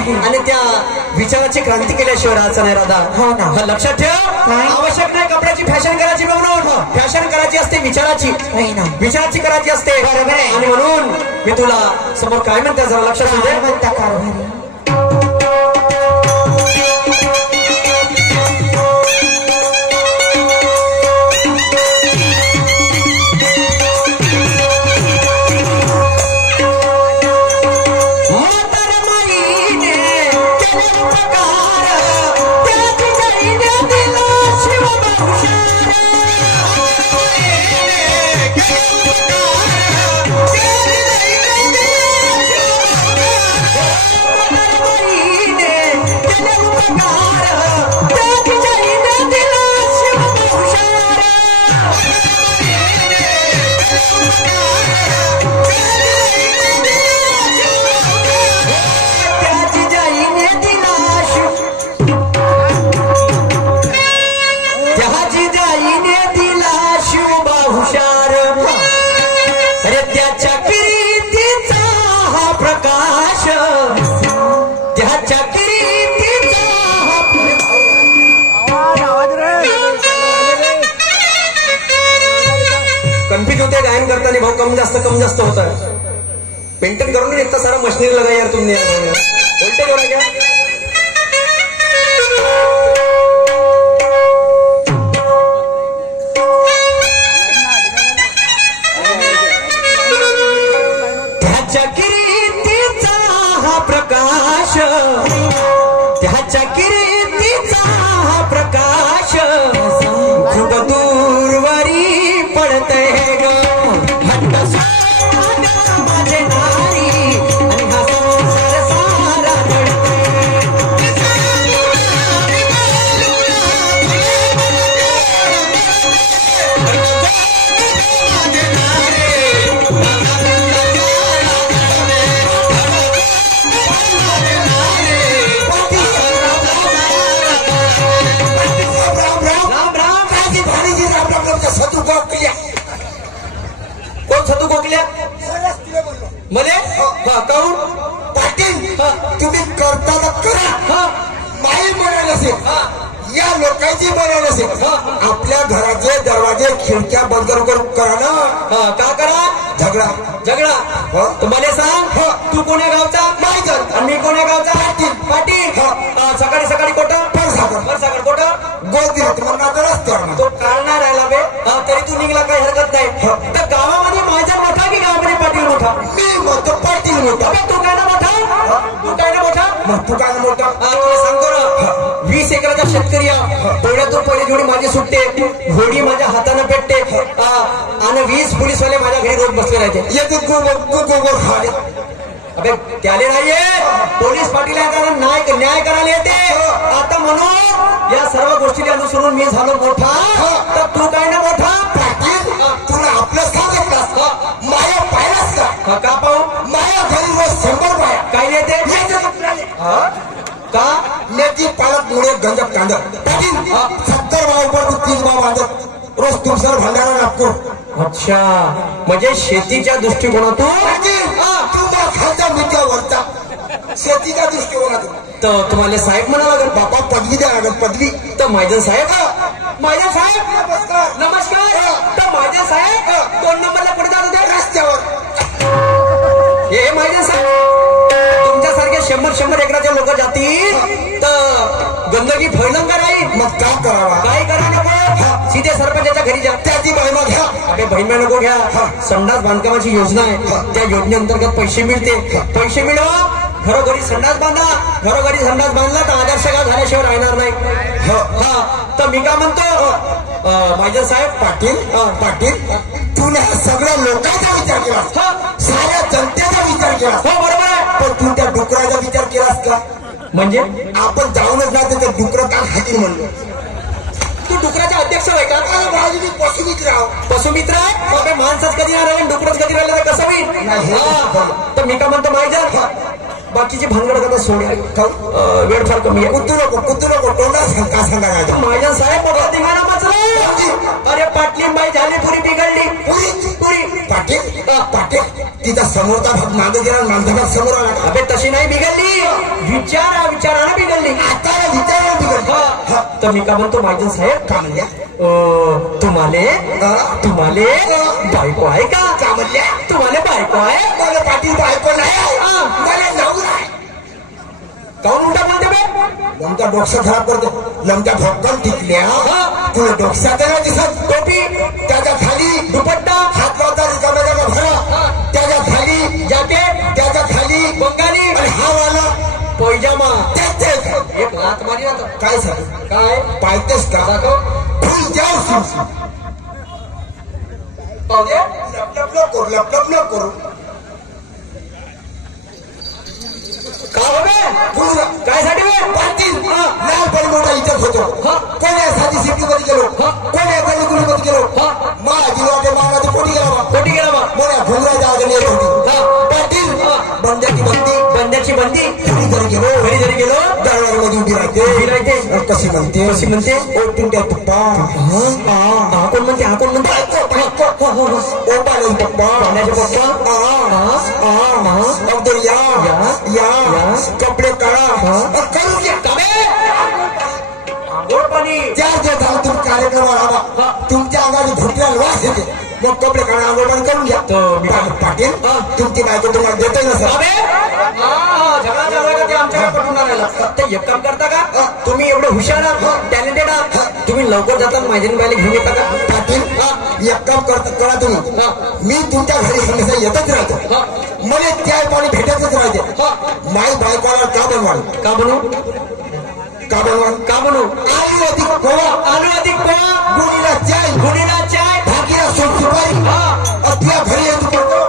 आणि त्या विचाराची क्रांती केल्याशिवाय राहायचं नाही राधा. हो ना. लक्षात ठेव, आवश्यक नाही कपड्याची फॅशन करायची बघून. फॅशन करायची असते विचाराची, विचाराची करायची असते. बरोबर आहे. आणि म्हणून मी तुला समोर काय म्हणते जरा लक्षात ठेव. म्हणता कारभारी भाव कम जास्त होता है. पेंटिंग करून इतना सारा मशीनरी लगा यार तुमने. वोल्टेज हो रहा क्या? त्याच्या किरीतीचा हा प्रकाश, त्याच्या किरीतीचा हा प्रकाश खूप दूरवरी पडतय ग. मले काऊन पाटील तुम्ही करता करा. माई म्हणाल असेल, या लोकांची म्हणाल असेल, आपल्या घराचे दरवाजे खिडक्या बंद करा ना. का करा? झगडा झगडा. तुम्हाला सांग, तू कोण्या गावचा? माहिती. आणि मी कोण्या गावचा? पाटील. पाटील. सकाळी सकाळी कोटं फरसाकर कोटं गोद दिलं तुम्हाला आता रस्त्यावर तो काढणार राहिला बे. तरी तू निघला काही हरकत नाही. तर गावामध्ये माझा मोठा की गावामध्ये पाटील मोठा? मी म्हणतो पाटील मोठा. तू काय ना मोठा? तू काय ना मोठा? मग तू काय मोठा? तुला सांगतो ना, 20 एकराचा शेतकरी पहिल्यातून पहिली जोडी माझी सुटते, घोडी माझ्या हाताने पेटते आणि 20 पोलीसवाले माझ्या घरी रोज बसले राहते. येते गोबर खाले. अबे त्याले नाहीये, पोलीस पाटील न्याय करायला येते. आता म्हणून या सर्व गोष्टीला अनुसरून मी झालो मोठा, तर तू काय ना मोठा? पाटील तुला आपलं सांगत का? माया पाहिलास का? का पाहू? माया घरी रोज 100 बाया काय येते का? नेती पालक मुळे गंजप कांदत. पाटील 70 भाव 30 भाव बांधत रोज तुमच्यावर भांडारा लागतो. अच्छा, म्हणजे शेतीच्या दृष्टिकोनातून तुम्हाला खालचा मित्रावरचा शेतीच्या दृष्टिकोनातून तर तुम्हाला साहेब म्हणा लागेल. बाबा पदवी द्या लागेल. पदवी तर मैदान साहेब नमस्कार. तर मैदान साहेब 2 नंबरला पुढे जात होते रस्त्यावर. हे मैदान साहेब तुमच्यासारखे 100 एकराचे लोक जातील तर गंदगी फैलन का राहील. मग काय करावा? काय करा नको, सीधे सरपंचाच्या घरी जा. त्याची बहिमा घ्या. अरे बहिमा नको घ्या. संडास बांधकामाची योजना आहे, त्या योजनेअंतर्गत पैसे मिळते. पैसे मिळवा, घरोघरी संडास बांधा. घरोघरी संडास बांधला तर आदर्श गाव झाल्याशिवाय राहणार नाही. तर मी काय म्हणतो माझ्या साहेब पाटील तुला सगळ्या लोकांचा विचार केला, साऱ्या जनतेचा विचार केला. हो बरोबर आहे. पण तू त्या डुकराचा विचार केलास का? म्हणजे आपण जाऊनच ना ते डुकर का खातील म्हणलो. तू डुकराचा अध्यक्ष आहे का? मी पशुमित्र आहो. पशुमित्र आहे. माणसाच कधी नाही राहिलं, डुकरच कधी राहिलं तर कसं होईल? तर मी का म्हणतो माहिती बाकीची भानगड कदा सोड, वेळ फार कमी आहे. कुतू नको तोंडा सांगा माझ्या साहेब मोठा धिंगाणा मचला. अरे पाटलीबाई झाली पुरी बिघडली. पुरी पाटील तिचा समोरचा भाग मागे गेला, मागचा भाग समोर आला. अबे तशी नाही बिघडली, विचारानं बिघडली. आता विचारानं बिघडली. तर मी का म्हणतो माहिती साहेब, का म्हणल्या? तुम्हाले बायको आहे का? का म्हणल्या? तुम्हाला बायको आहे? मला पाटील बायको नाही, मला नवरा आहे. काऊन उलटा बोलते बे? लमका डोकं खराब करते. लमका भक्कम टिकल्या तुला डोक्यात नाही दिसत. टोपी त्याच्या खाली दुपट्टा, हात वाचा रिकाम्या जागा भरा, त्याच्या खाली जॅकेट, त्याच्या खाली बंगाली आणि हा वाला पैजामा. एक हात मारी ना. काय सांग काय पाहतेस का? फुल जाऊ सुरू पाहू दे. लपलप न करू, लपलप न करू. का हो बे? काय साठी बे? पाटील लाल बलमोठा इज्जत होतो. कोण्यासाठी सिटीमध्ये गेलो, कोण्या गल्लीगुलीमध्ये गेलो, माझी वाटे मागाची पोटी गेला, कोटी गेला बा. मोठ्या घुंगराच्या आगणी येत होती. पाटील बंद्याची बंदी घरी जरी गेलो दरवाजामध्ये उभी राहते. कशी म्हणते ओ टिंट्या पप्पा. हा कोण म्हणते? हा कोण म्हणते? ओ पाण्याचे पप्पा, अगदी या कपडे काढा करून घ्या. चार दिवस झाला तुम्ही कार्यक्रमावर आला, तुमच्या अंगाने भुटल्याला वास येते. मग कपडे काढा, आंघोळ करून घ्या. पाटील तुमची बायको तुम्हाला देतोय ना सर? एक काम करता का तुम्ही? एवढं हुशार टॅलेंटेड आहात तुम्ही, लवकर जाता माझ्या बायला घेऊन येता का? पाटील एक काम करा तुम्ही, मी तुमच्या घरी हमेशा येतच राहतो. मला चाय पाणी भेटतच राहते. माई बायकोला का बनवाल? का बनवू? आलू अधिक पोहा, गुणीला चाय, भागीला सुपारी, आपल्या घरी येतो पडतो.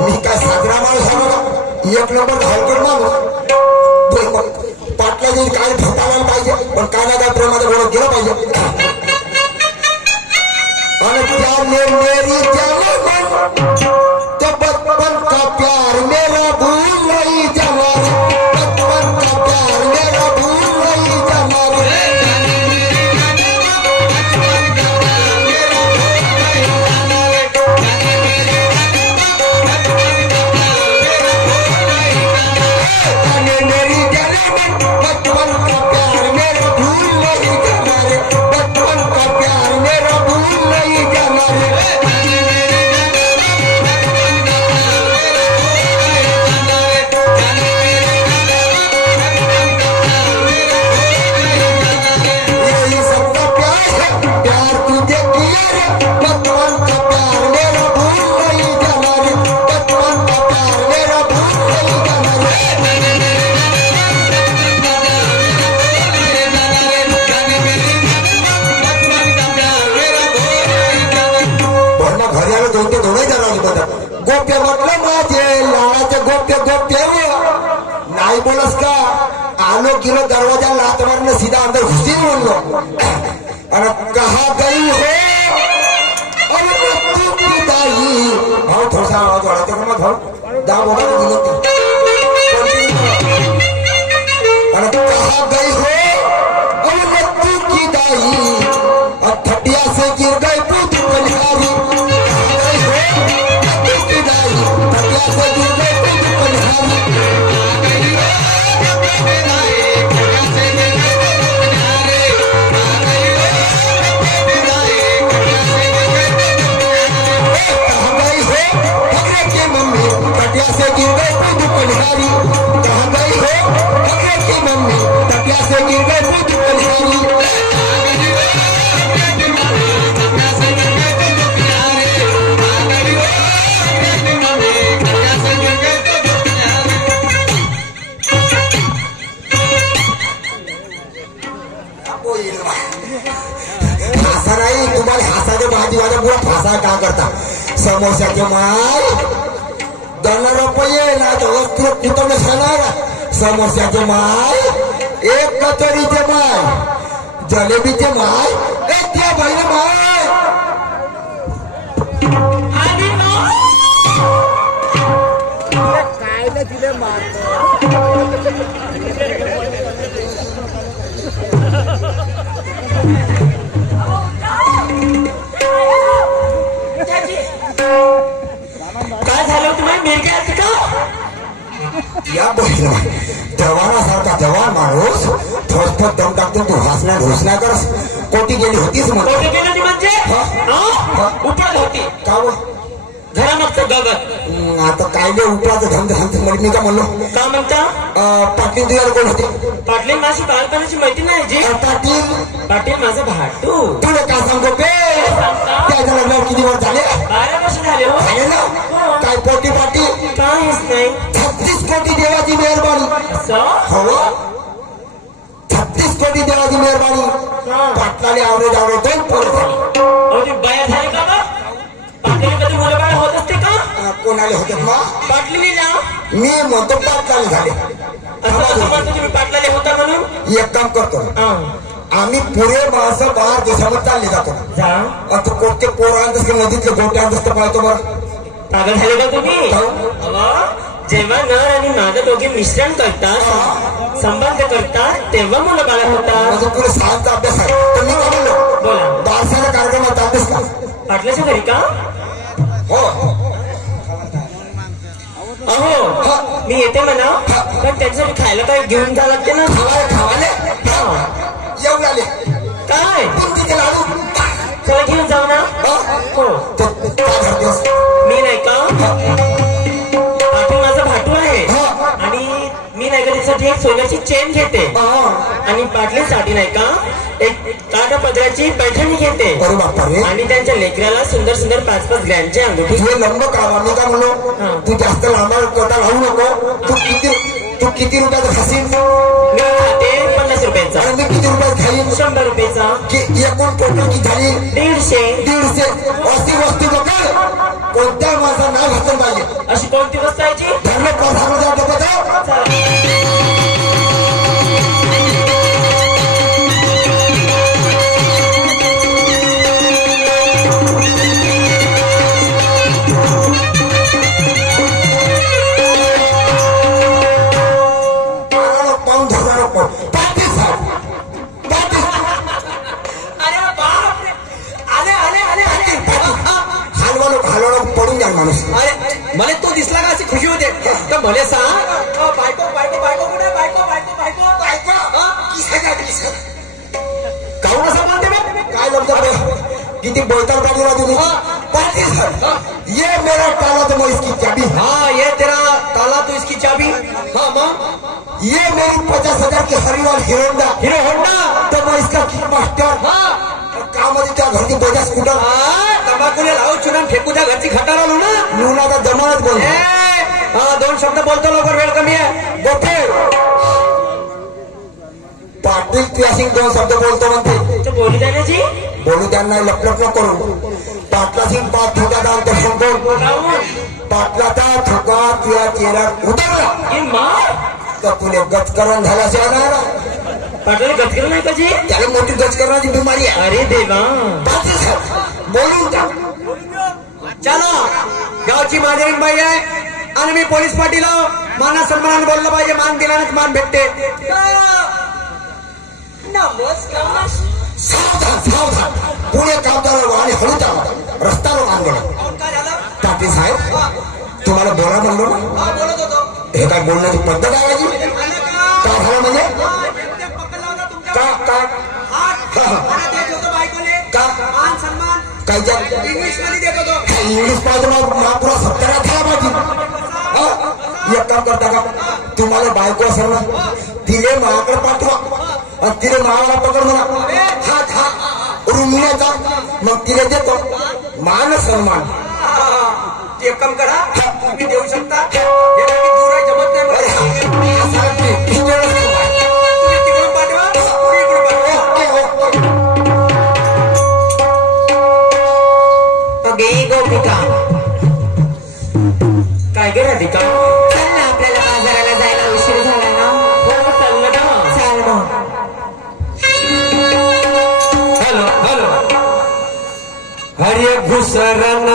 मी काय साजरा माणूस आहे? एक नंबर धावकर माणूस. पाटला जाईल काय फटायला पाहिजे, पण कानाच्या प्रेमाचं बोलत गेलं पाहिजे. और प्यार मेरी जान तो बचपन का प्यार मेरा भूल नहीं जाना, बचपन का प्यार मेरा भूल नहीं जाना. मेरी जान बचपन का प्यार मेरा भूल नहीं जाना, बचपन का प्यार मेरा भूल नहीं जाना. यही सबका प्यार है, प्यार तुझे किया रे, बचपन का प्यार मेरा भूल नहीं जाना रे, बचपन का प्यार मेरा भूल नहीं जाना रे. घरी आलो दोन ते दोनही जणांनी बघत गोप्य म्हटलं माझे लाडाचे गोप्य नाही बोलस का? आलो गेलो दरवाजा लात मारनं सीधा अंदर घुसी म्हणलो. आणि कहा गई हो अरे तू पिताई. भाऊ थोडासा आवाज वाढवते का मग? भाऊ दा बोला गेलो ते. आणि कहा गई हो अरे तू की दाई, थटिया से गिर गई पूत पलिहारी. तटिया से गिर गए पूत पलिहारी. कहाँ गई हो भगरे की मम्मी? तटिया से गिर गए पूत पलिहारी. फासा नाही तुम्हाला, हासाच्या भाजीवाल्या पुरा फासा का करता? समोसाचे माल 10 रुपये ना तर वस्त्र कुठं खाणार. समोसाचे माल, एक कचोरीचे माल, जलेबीचे माल, त्या बाईला माल. काय ना तिथे मारतो. या बहिण जवानासारखा जवान माणूस थोडफत दम टाकतो तू हसण्या घोषणा करस कोटी गेली होतीच म्हणतो कोटी गेली होती म्हणजे उपळत होती का व घरामागचं गगन आता काय नाही उपळाचं धमधम म्हणजे मी का म्हणलो का म्हणता पाटील तुझ्याला कोण होते पाटील माझी बालपणाची माहिती नाही जी पाटील माझा भाटू तुला काय सांगतो बे त्याच्या लग्नावर किती वर्ष झाले 12 वर्ष झाले हो झाले ना काय पोटी पाटील काहीच नाही 36 कोटी देवाची मेहरबानी हो 36 कोटी देवाची मेहरबानी पाटलाने आवडे दोन पोरं झाली बाया झाली का बा पाटील कधी मुलं बाळ होत असते का कोणाले होते मग पाटलीला मी म्हणतो पाटलाने झाले असं म्हणतो तुम्ही पाटलाले होता म्हणून एक काम करतो आम्ही पुढे माणसं बाहेर देशामध्ये चालले जातो आता कोणते पोरं आणतस की नदीतले गोटे आणतस तर पाहतो बरं पागल झाले का तुम्ही जेव्हा नर आणि मादा दोघे मिश्रण करतात संबंध करतात तेव्हा मुलं बाळ होतात माझं पुढे सायन्सचा अभ्यास आहे तर मी काय म्हणलो बोला बारसाच्या कार्यक्रमात जातेस का पाटलाच्या घरी का हो अहो मी येते म्हणा पण त्याच्यासाठी खायला काय घेऊन जा लागते ना खावाले येऊन आले काय बुंदीचे लाडू चला घेऊन जाऊ ना हो मी नाही का पाटील माझा भाटू आहे आणि मी नाही का त्यासाठी एक सोन्याची चेन घेते आणि पाटलीसाठी नाही का एक काटा पदराची पैठणी घेते आणि त्यांच्या लेकराला सुंदर सुंदर 5-5 ग्रॅमची अंगठी तुझे लंब काढा मी काय म्हणलो तू जास्त लांबा कोटा घालू नको तू किती रुपयाचा खाशील मी खाते 50 रुपयाचा आणि मी किती रुपयात खाईन 100 रुपयाचा एकूण टोटल किती झाली 150 अशी वस्तू बघ कोणत्या माझा नाव घातलं पाहिजे अशी कोणती वस्तू आहे जी पडून द्या माणूस मला तो दिसला का अशी खुशी होते तर भले सांग बायको बायको बायको कुठे बायको बायको बायको बायको काहून असं म्हणते काय लग्न किती बोलताल पाहिजे तुम्ही ये मेरा ताला तो मैं इसकी चाबी हाँ ये तेरा ताला तो इसकी चाबी हाँ माँ ये मेरी 50,000 की हरिवाल हीरो होंडा तो मैं इसका किक मास्टर हाँ कामध्ये त्या घरची बजाज स्कूटर तंबाखूला लावू चुना फेकू त्या घरची खटारा ना लुणाचा जमानत बोल हा 2 शब्द बोलतो लवकर वेळ कमी आहे गोठे पाटील तू अशी 2 शब्द बोलतो म्हणते बोलू द्यायची बोलू त्यांना लपलप न करू पाटला सिंग पाच ठोका दान तर सांगतो पाटलाचा ठोका तुझ्या चेहरा उतरला तर तुला गचकरण झाल्याशिवाय नाही पाटला गचकरण नाही कशी त्याला मोठी गचकरणाची बिमारी आहे अरे देवा बोलून का चला गावची मादेरीन बाई आहे आणि मी पोलीस पाटील माना सन्मानाने बोललं पाहिजे मान दिल्यानेच मान भेटते नमस्कार सावधान सावधान पुणे कामदार आणि हळूचा रस्त्यावर आंदोलन पाटील साहेब तुम्हाला बोला म्हणलो ना बोलत होतो हे काय बोलण्याची पद्धत आहे काय झालं म्हणजे का काय इंग्लिश मध्ये देत होतो इंग्लिश पाहिजे पुरा 70 झाला पाहिजे एक काम करता का तुम्हाला बायको असेल ना तिले मायाकडे पाठवा आणि तिने मायाला पकड म्हणा हात हा रुमण्याचा मग तिने देतो मान सन्मान एक काम करा तुम्ही देऊ शकता दूर आहे जमत नाही तिकडून पाठवा गोपिका काय गे राधिका चल ना आपल्याला बाजाराला जायला उशीर झाला ना हो चाललं ना चाल मग हॅलो हॅलो हरे घुसरण